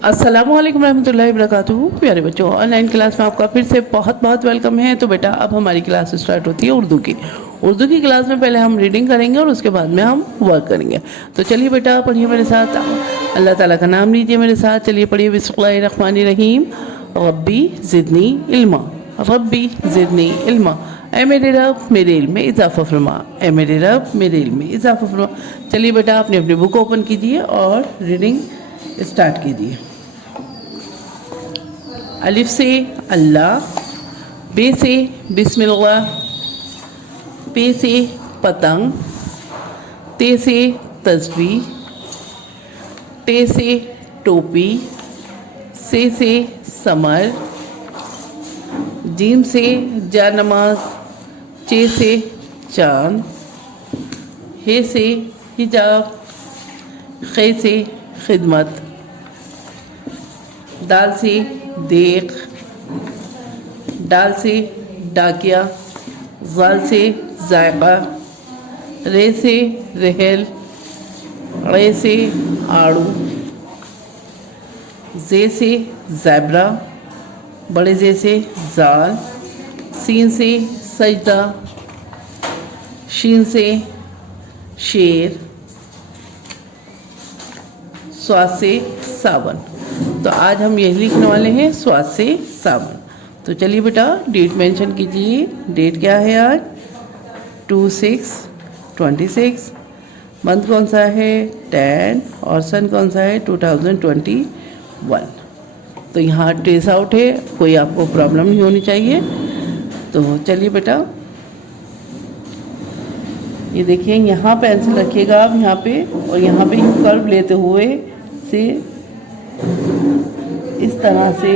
अस्सलामु अलैकुम रहमतुल्लाहि वबरकातुहू। प्यारे बच्चों, ऑनलाइन क्लास में आपका फिर से बहुत बहुत वेलकम है। तो बेटा अब हमारी क्लास स्टार्ट होती है उर्दू की क्लास में पहले हम रीडिंग करेंगे और उसके बाद में हम वर्क करेंगे। तो चलिए बेटा पढ़िए मेरे साथ, अल्लाह ताला का नाम लीजिए मेरे साथ। चलिए पढ़िए, बिस्मिल्लाहिर्रहमानिर्रहीम। रब्बी ज़िदनी इल्मा, रब्बी ज़िदनी इल्मा। ऐ मेरे रब मेरे इल्म में इजाफ़ा फरमा, ऐ मेरे रब मेरे इल्म में इजाफ़ा फरमा। चलिए बेटा अपनी अपनी बुक ओपन कीजिए और रीडिंग स्टार्ट कीजिए। अलिफ से अल्लाह, बे से बिस्मिल्लाह, पे से पतंग, ते से तस्बीह, टे से टोपी, से समर, जीम से जानमाज, चे से चांद, हे से हिजाब, खे से खिदमत, दाल से देख, डाल से डाकिया, ज़ाल से जायका, रे से रहल, रे से आड़ू, जे से ज़ैबरा, बड़े जे से जाल, सीन से सजदा, शीन से शेर, स्वाद से सावन। तो आज हम यही लिखने वाले हैं, स्वाद से सावन। तो चलिए बेटा डेट मेंशन कीजिए। डेट क्या है आज? 2/6/26। मंथ कौन सा है? 10। और सन कौन सा है? 2021। तो यहाँ ट्रेस आउट है, कोई आपको प्रॉब्लम नहीं होनी चाहिए। तो चलिए बेटा ये देखिए, यहाँ पेंसिल रखिएगा आप यहाँ पे, और यहाँ पे कर्व लेते हुए से इस तरह से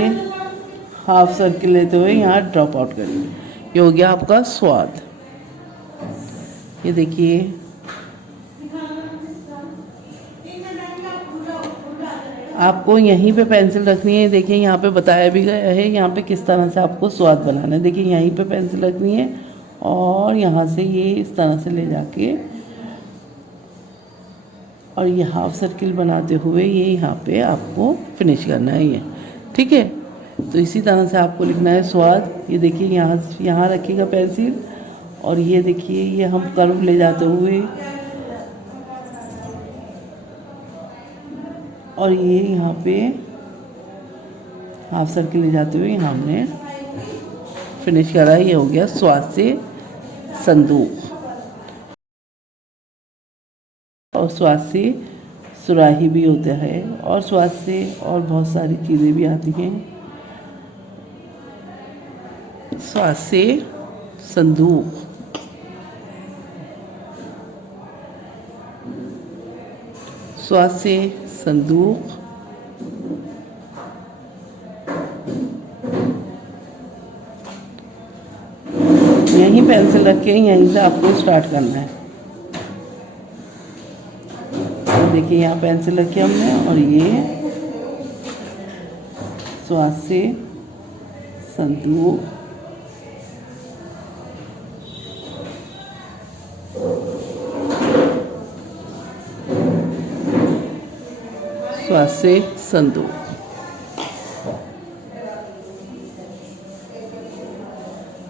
हाफ सर्किल लेते हुए यहाँ ड्रॉप आउट करिए। ये हो गया आपका स्वाद। ये देखिए आपको यहीं पे पेंसिल रखनी है। देखिए यहाँ पे बताया भी गया है यहाँ पे किस तरह से आपको स्वाद बनाना है। देखिए यहीं पे पेंसिल रखनी है और यहाँ से ये इस तरह से ले जाके और ये हाफ सर्किल बनाते हुए ये यहाँ पे आपको फिनिश करना है ये, ठीक है। तो इसी तरह से आपको लिखना है स्वाद। ये देखिए यहाँ रखिएगा पेंसिल, और ये देखिए ये हम कर्व ले जाते हुए और ये यहाँ पे हाफ सर्किल ले जाते हुए यहाँ हमने फिनिश करा। ये हो गया स्वाद से संदूक। और स्वाद से सुराही भी होता है, और स्वाद से और बहुत सारी चीज़ें भी आती हैं। स्वाद से संदूक, स्वाद से संदूक, यहीं पेंसिल रख के यहीं से आपको स्टार्ट करना है। देखिए यहाँ पेंसिल रखी हमने, और ये स्वाद से संदूक, स्वाद से संदूक।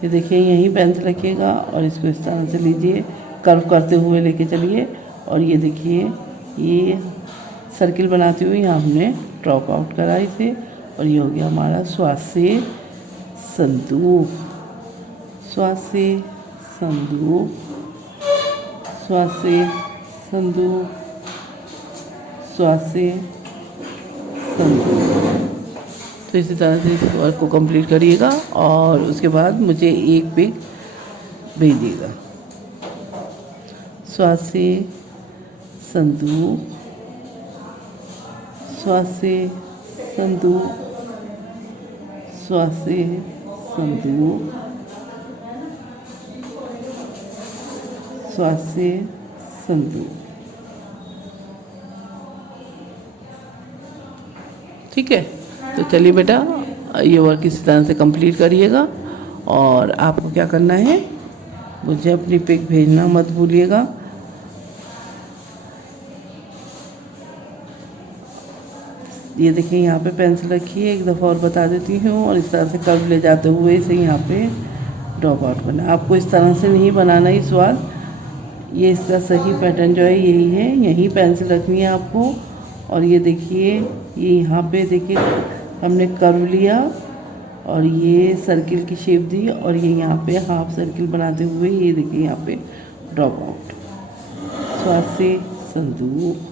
ये देखिए यहीं पेंसिल रखिएगा और इसको इस तरह से लीजिए, कर्व करते हुए लेके चलिए। और ये देखिए ये सर्किल बनाते हुए यहाँ हमने ड्रॉप आउट करा इसे, और ये हो गया हमारा स्वाद से संदूक, स्वाद से संदूक, स्वाद से संदूक, स्वाद से संदूक। तो इसी तरह से इस वर्क को कंप्लीट करिएगा और उसके बाद मुझे एक पिक भेजिएगा। स्वाद से संदूक, स्वाद से संदूक, स्वाद से संदूक, स्वाद से संदूक। ठीक है। तो चलिए बेटा ये वर्क इसी तरह से कंप्लीट करिएगा। और आपको क्या करना है, मुझे अपनी पिक भेजना मत भूलिएगा। ये देखिए यहाँ पे पेंसिल रखी है, एक दफ़ा और बता देती हूँ, और इस तरह से कर्व ले जाते हुए इसे यहाँ पे ड्रॉप आउट करना। आपको इस तरह से नहीं बनाना इस बार, ये इसका सही पैटर्न जो है यही है, यही पेंसिल रखनी है आपको। और ये देखिए, ये यहाँ पे देखिए हमने कर्व लिया और ये सर्किल की शेप दी, और ये यहाँ पे हाफ सर्किल बनाते हुए ये देखिए यहाँ पे ड्रॉप आउट। स्वास्थ्य संदूक।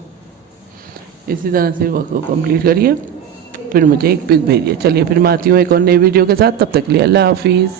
इसी तरह से वर्क को कंप्लीट करिए, फिर मुझे एक पिक भेजिए। चलिए फिर मैं आती हूँ एक और नई वीडियो के साथ, तब तक के लिए अल्लाह हाफिज़।